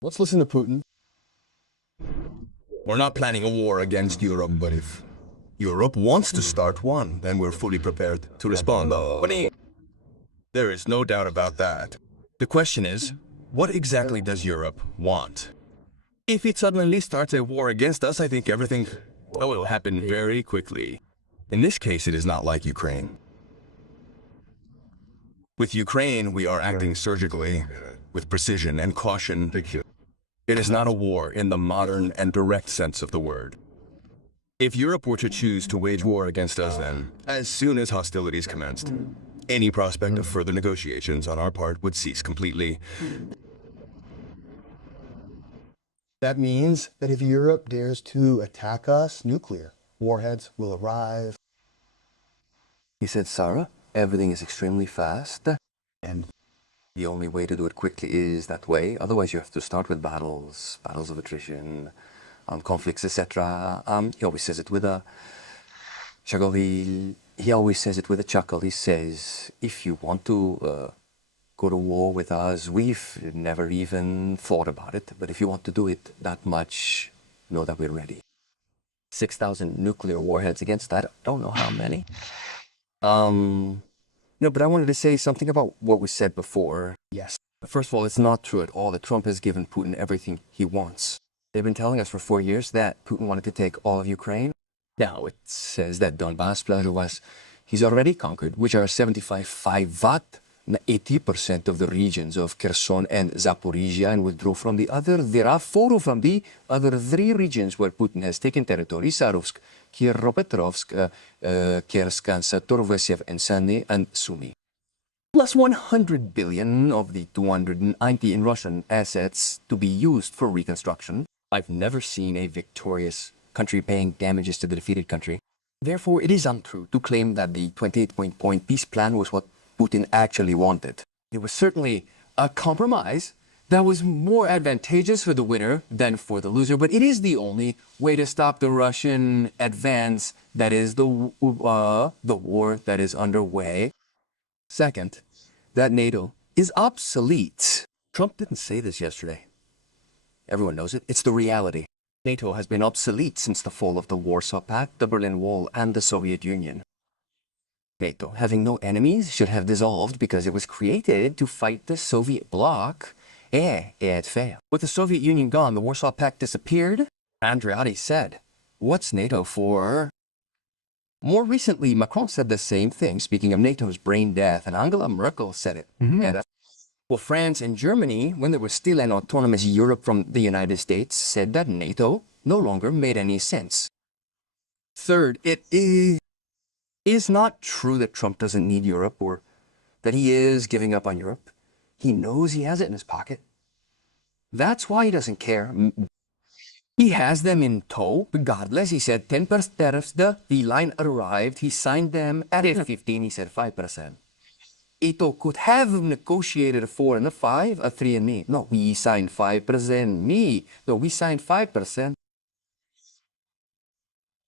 Let's listen to Putin. We're not planning a war against Europe, but if Europe wants to start one, then we're fully prepared to respond. There is no doubt about that. The question is, what exactly does Europe want? If it suddenly starts a war against us, I think everything will happen very quickly. In this case, it is not like Ukraine. With Ukraine, we are acting surgically, with precision and caution. It is not a war in the modern and direct sense of the word. If Europe were to choose to wage war against us then, as soon as hostilities commenced, any prospect of further negotiations on our part would cease completely. That means that if Europe dares to attack us, nuclear warheads will arrive. He said, Sarah, everything is extremely fast. And the only way to do it quickly is that way. Otherwise, you have to start with battles of attrition, conflicts, etc. He always says it with a chuckle. He always says it with a chuckle. He says, if you want to go to war with us, we've never even thought about it. But if you want to do it that much, know that we're ready. 6,000 nuclear warheads against that. I don't know how many. No, but I wanted to say something about what we said before. yes, First of all, it's not true at all that Trump has given Putin everything he wants. They've been telling us for 4 years that Putin wanted to take all of Ukraine. Now it says that 𝗃𝗃𝗃𝗃𝗃𝗃𝗃𝗃𝗃 he's already conquered, which are 75 80% of the regions of Kherson and Zaporizhia, and withdrew from the other. There are 4 from the other 3 regions where Putin has taken territory: Sarovsk, 𝗃𝗃𝗃𝗃𝗃, Khersk, Torvesyev, and Sany, and Sumy. Plus 100 billion of the 290 in Russian assets to be used for reconstruction. I've never seen a victorious country paying damages to the defeated country. Therefore, it is untrue to claim that the 28-point peace plan was what Putin actually wanted. It was certainly a compromise that was more advantageous for the winner than for the loser, but it is the only way to stop the Russian advance, that is the war that is underway. Second, that NATO is obsolete. Trump didn't say this yesterday. Everyone knows it. It's the reality. NATO has been obsolete since the fall of the Warsaw Pact, the Berlin Wall, and the Soviet Union. NATO, having no enemies, should have dissolved because it was created to fight the Soviet bloc. It failed. With the Soviet Union gone, the Warsaw Pact disappeared. Andreotti said, what's NATO for? More recently, Macron said the same thing, speaking of NATO's brain death, and Angela Merkel said it. Well, France and Germany, when there was still an autonomous Europe from the United States, said that NATO no longer made any sense. Third, it is not true that Trump doesn't need Europe or that he is giving up on Europe. He knows he has it in his pocket. That's why he doesn't care. He has them in tow, regardless. He said 10%, the line arrived, he signed them at 15, he said 5%. Ito could have negotiated a 4 and a 5, a 3 and me. No, we signed 5%, me. No, we signed 5%.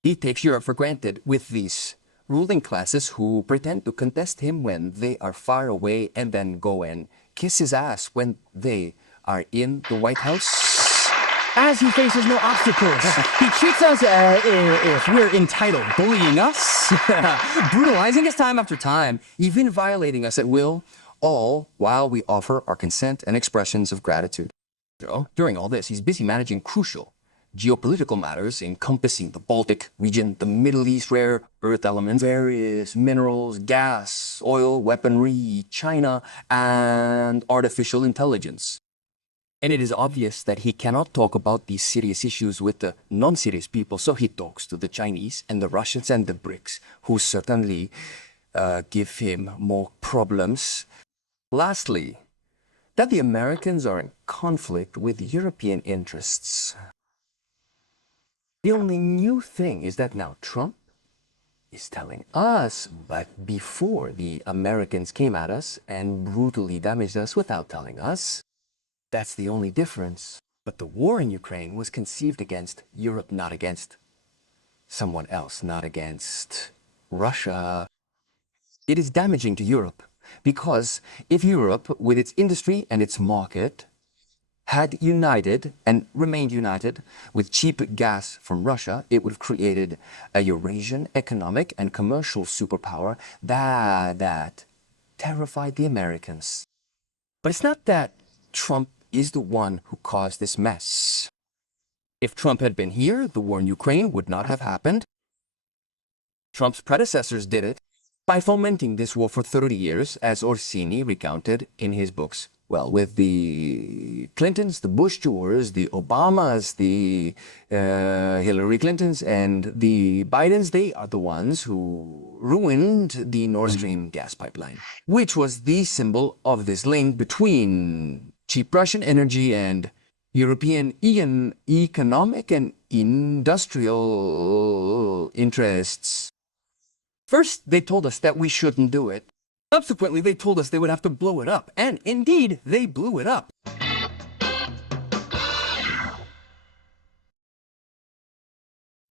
He takes Europe for granted with these ruling classes who pretend to contest him when they are far away and then go and kiss his ass when they are in the White House. As he faces no obstacles, he treats us as if we're entitled, bullying us, brutalizing us time after time, Even violating us at will, all while we offer our consent and expressions of gratitude. During all this, he's busy managing crucial geopolitical matters encompassing the Baltic region, the Middle East, rare earth elements, various minerals, gas, oil, weaponry, China, and artificial intelligence. And it is obvious that he cannot talk about these serious issues with the non-serious people, so he talks to the Chinese and the Russians and the BRICS, who certainly give him more problems. Lastly, that the Americans are in conflict with European interests. The only new thing is that now Trump is telling us, but before the Americans came at us and brutally damaged us without telling us. That's the only difference. But the war in Ukraine was conceived against Europe, not against someone else, not against Russia. It is damaging to Europe because if Europe, with its industry and its market, had united and remained united with cheap gas from Russia, it would have created a Eurasian economic and commercial superpower that terrified the Americans. But it's not that Trump is the one who caused this mess. If Trump had been here, the war in Ukraine would not have happened. Trump's predecessors did it by fomenting this war for 30 years, as Orsini recounted in his books. Well, with the Clintons, the Bush Juniors, the Obamas, the Hillary Clintons, and the Bidens, they are the ones who ruined the Nord Stream gas pipeline, which was the symbol of this link between cheap Russian energy and European economic and industrial interests. First, they told us that we shouldn't do it. Subsequently, they told us they would have to blow it up. And indeed, they blew it up.